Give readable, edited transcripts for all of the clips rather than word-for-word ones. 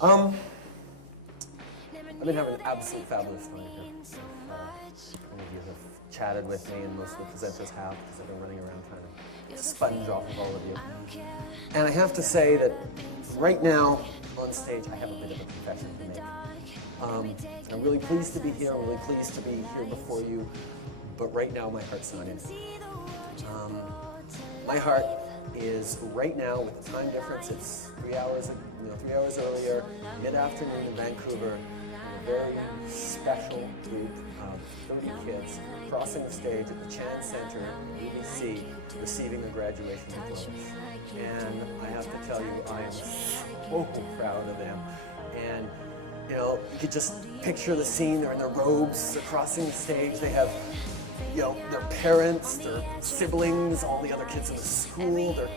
I've been having an absolute fabulous time here. Many of you have chatted with me, and most of the presenters have, because I've been running around trying to sponge off of all of you. And I have to say that right now, on stage, I have a bit of a confession to make. I'm really pleased to be here. I'm really pleased to be here before you. But right now, my heart's not in it. My heart is right now, with the time difference, it's 3 hours, 3 hours earlier, mid-afternoon in Vancouver, a very special group of 30 kids crossing the stage at the Chan Center in UBC, receiving a graduation diploma. And I have to tell you, I am so proud of them. And you could just picture the scene. They're in their robes, they're crossing the stage. They have, their parents, their siblings, all the other kids in the school, their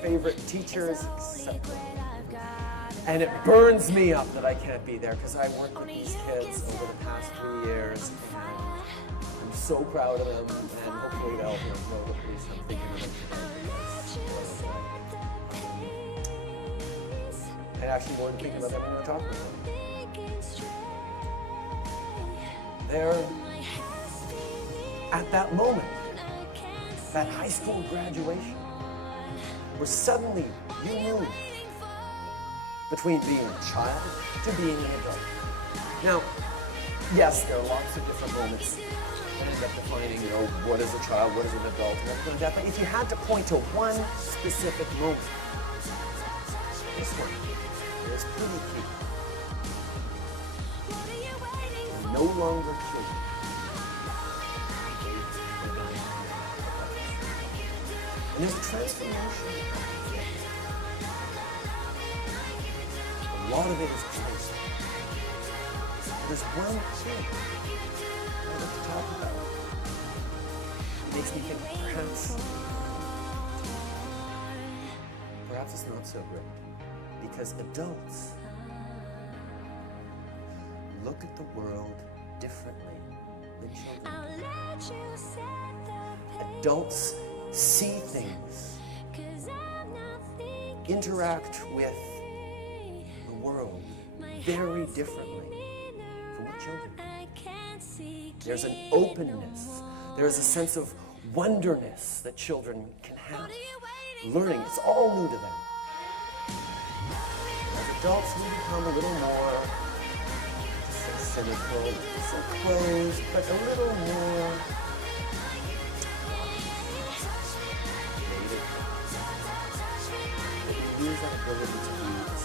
favorite teachers, etc. And it burns me up that I can't be there, because I worked with these kids over the past 3 years, and I'm so proud of them, and hopefully they'll know at least I'm thinking of them today. And actually, more than thinking about them, I'm going to talk about them. They're at that moment, that high school graduation, where suddenly you move between being a child to being an adult. Now, yes, there are lots of different moments that end up defining, what is a child, what is an adult, and everything like that. But if you had to point to one specific moment, this one is pretty key. You're no longer children. And there's a transformation. A lot of it is Christ. There's one thing I'd like to talk about. It makes me think perhaps it's not so great. Because adults look at the world differently than children. Adults see things, interact with the world very differently from what children do. There's an openness, there's a sense of wonderness that children can have. Learning, it's all new to them. As adults, we become a little more cynical, so closed, but a little more lose that ability to be this.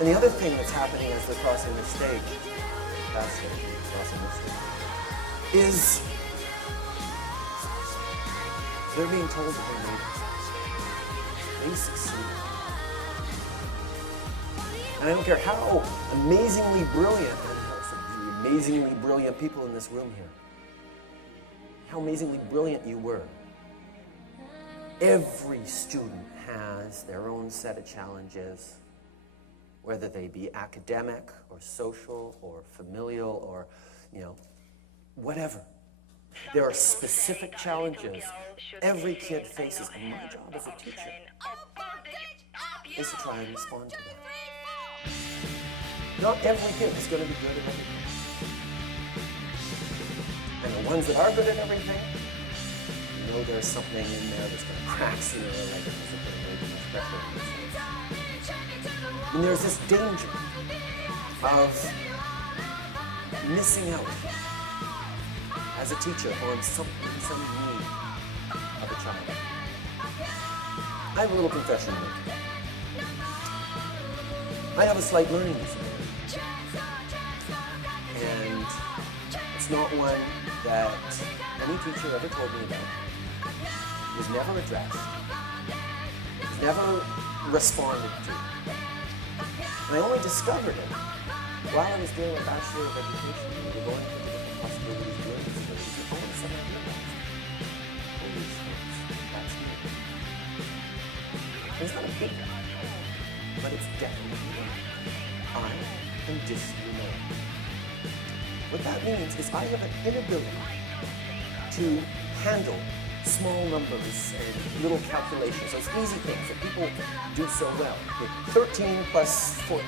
And the other thing that's happening as they're crossing the stage, is they're being told that they made it. They succeed. And I don't care how amazingly brilliant, and the amazingly brilliant people in this room here, how amazingly brilliant you were. Every student has their own set of challenges, whether they be academic or social or familial or, whatever. There are specific challenges every kid faces, and my job as a teacher is to try and respond to them. Not every kid is going to be good at everything. And the ones that are good at everything, there's something in there that's going to crack sooner or later. And there's this danger of missing out as a teacher on some need of a child. I have a little confession to make. I have a slight learning disability. And it's not one that any teacher ever told me about. It was never addressed. It was never responded to. And I only discovered it while I was doing a Bachelor of Education. We were going through the different possibilities of learning disabilities. And all of a sudden I realized, holy smokes, that's me. It's not a big one, but it's definitely me. I am dyslexic. What that means is I have an inability to handle small numbers and little calculations, those easy things that people do so well. Okay, 13 plus 14.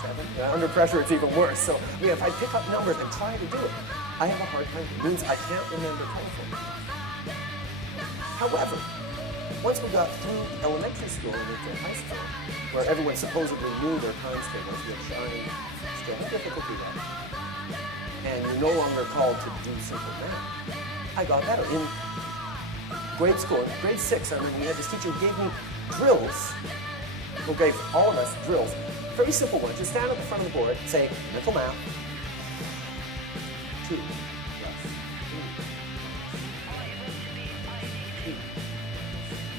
7. Under pressure, it's even worse. So if I pick up numbers and try to do it, I have a hard time. It means I can't remember telephone numbers. However, once we got through elementary school and into high school, where everyone supposedly knew their times tables, which I still have difficulty with, and you're no longer called to do simple math, I got better. In grade school, in grade 6, I remember we had this teacher who gave me drills, who gave all of us drills, very simple ones. Just stand at the front of the board, say, mental math, 2 plus 3, 2,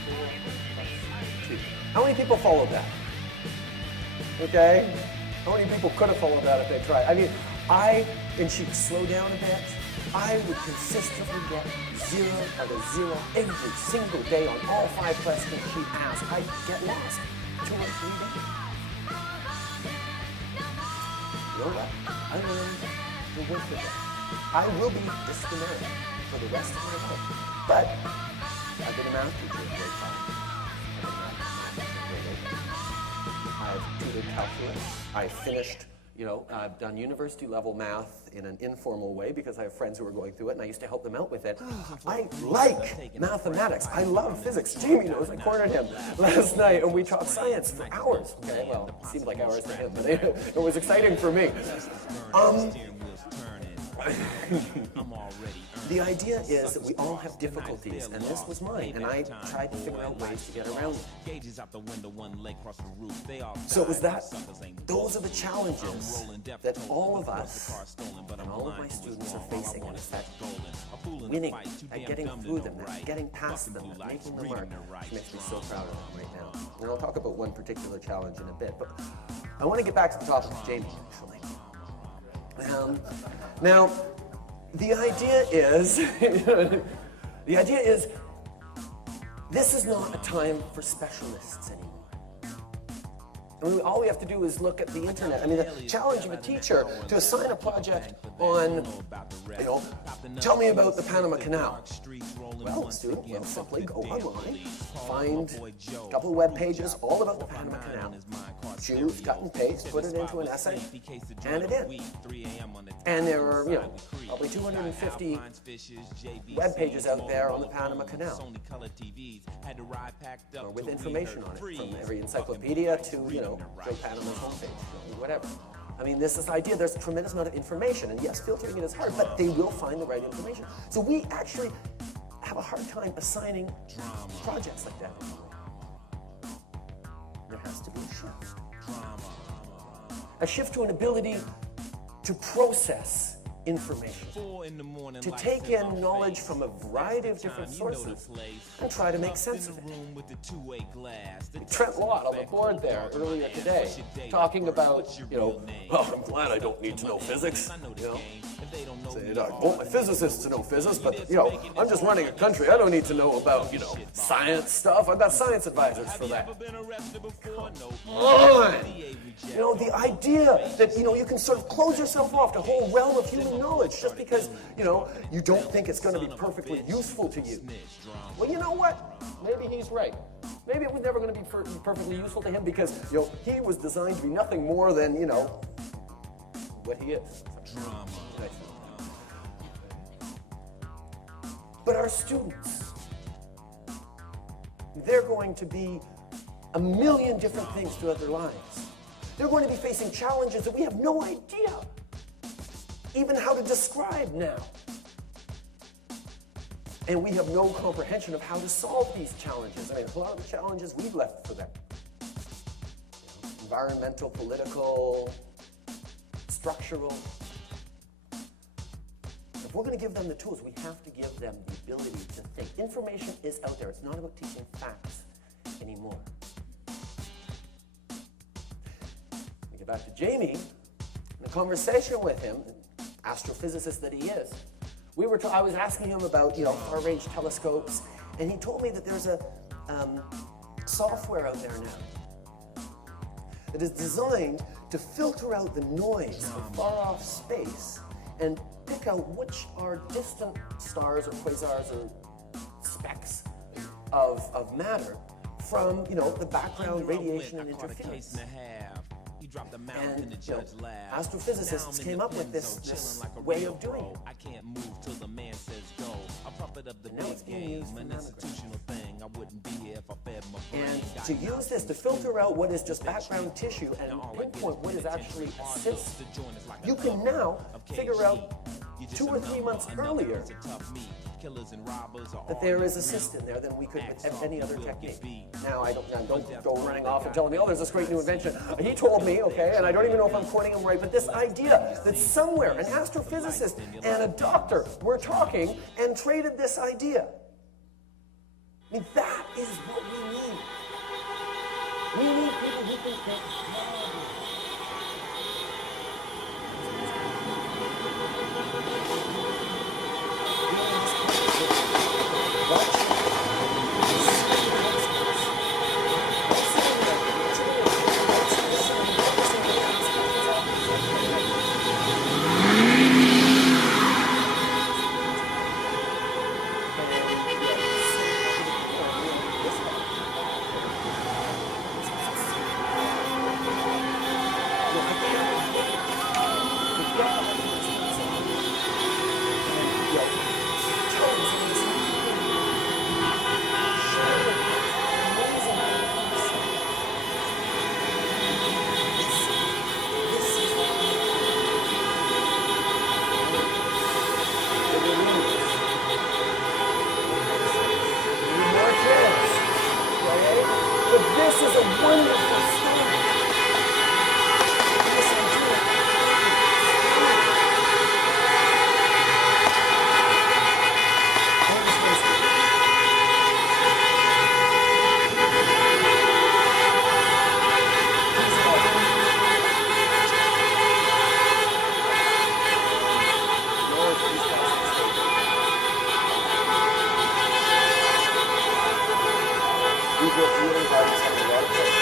4 plus 2. How many people followed that? Okay? How many people could have followed that if they tried? I mean, and she'd slow down a bit, I would consistently get 0 out of 0 every single day on all 5 questions she'd ask. I'd get lost 2 or 3 days. You know what? I learned to work with it. I will be dysphonic for the rest of my life. But I've been a math teacher in grade 5. I've been a math teacher in grade 8. I've tutored calculus. I finished, I've done university level math in an informal way because I have friends who are going through it and I used to help them out with it. I like mathematics. I love physics. Jamie knows, I cornered him last night and we talked science for hours. Okay, well, it seemed like hours to him, but it was exciting for me. The idea is that we all have difficulties, and this was mine, and I tried to figure out ways to get around them. So it was those are the challenges that all of us and all of my students are facing, and it's that winning, at getting through them, that getting past them, that making the mark, which makes me so proud of them right now. And I'll talk about one particular challenge in a bit, but I want to get back to the topic of Jamie, actually. Now, the idea is, this is not a time for specialists anymore. I mean, all we have to do is look at the internet. I mean, the challenge of a teacher to assign a project on, tell me about the Panama Canal. Well, a student will simply go online, find a couple of web pages all about the Panama Canal, choose, cut and paste, put it into an essay, hand it in. And there are, probably 250 web pages out there on the Panama Canal, or with information on it, from every encyclopedia to, Joe Panama's homepage, whatever. I mean, this idea, there's a tremendous amount of information, and yes, filtering it is hard, but they will find the right information. So we actually have a hard time assigning projects like that. There has to be a shift. A shift to an ability to process information, to take in knowledge from a variety of different sources and try to make sense of it. Trent Lott on the board there earlier today talking about, I'm glad I don't need to know physics, saying, I want my physicists to know physics, but, I'm just running a country. I don't need to know about, science stuff. I've got science advisors for that. Come on! The idea that, you can sort of close yourself off to a whole realm of human knowledge just because, you don't think it's going to be perfectly useful to you. Well, you know what? Maybe he's right. Maybe it was never going to be perfectly useful to him because, he was designed to be nothing more than, what he is. But our students, they're going to be a million different things throughout their lives. They're going to be facing challenges that we have no idea even how to describe now. And we have no comprehension of how to solve these challenges. I mean, a lot of the challenges we've left for them. Environmental, political, structural. If we're going to give them the tools, we have to give them the ability to think. Information is out there. It's not about teaching facts anymore. We get back to Jamie. In a conversation with him, astrophysicist that he is, I was asking him about, far-range telescopes, and he told me that there's a software out there now that is designed to filter out the noise of far-off space and pick out which are distant stars or quasars or specks of matter from, the background radiation and interference. And astrophysicists came up with this way of doing it. I can't move till the man says go. A puppet of the big game, an institutional thing. I wouldn't be here if I fed my brain. And to use this to filter out what is just background tissue and pinpoint what is actually a cyst, you can now figure out 2 or 3 months earlier that there is a cyst in there than we could with any other technique. Now, don't go running off and telling me, oh, there's this great new invention. He told me, okay, and I don't even know if I'm quoting him right, but this idea that somewhere an astrophysicist and a doctor were talking and traded this idea. I mean, that is what we need. We need people who can think. This is a wonderful story. This idea. We work really hard to tell a lot of things.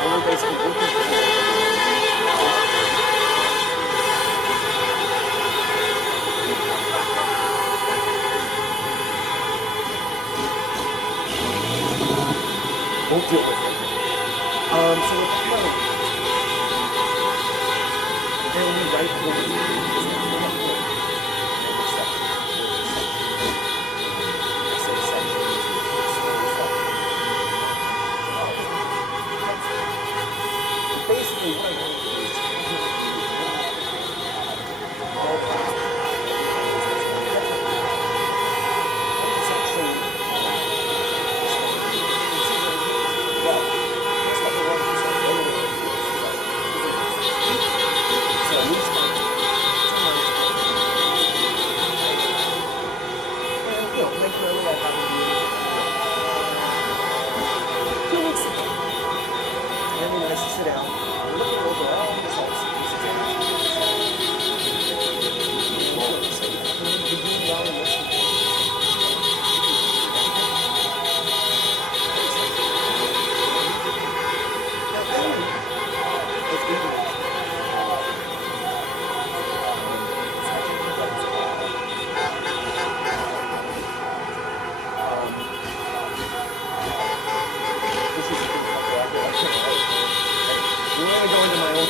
And we're basically looking for won't deal with it. So we're preparing. And we write for sit down, we're looking over all the results of this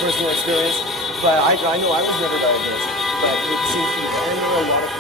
personal experience, but I know I was never diagnosed, but it seems to be, and there are a lot of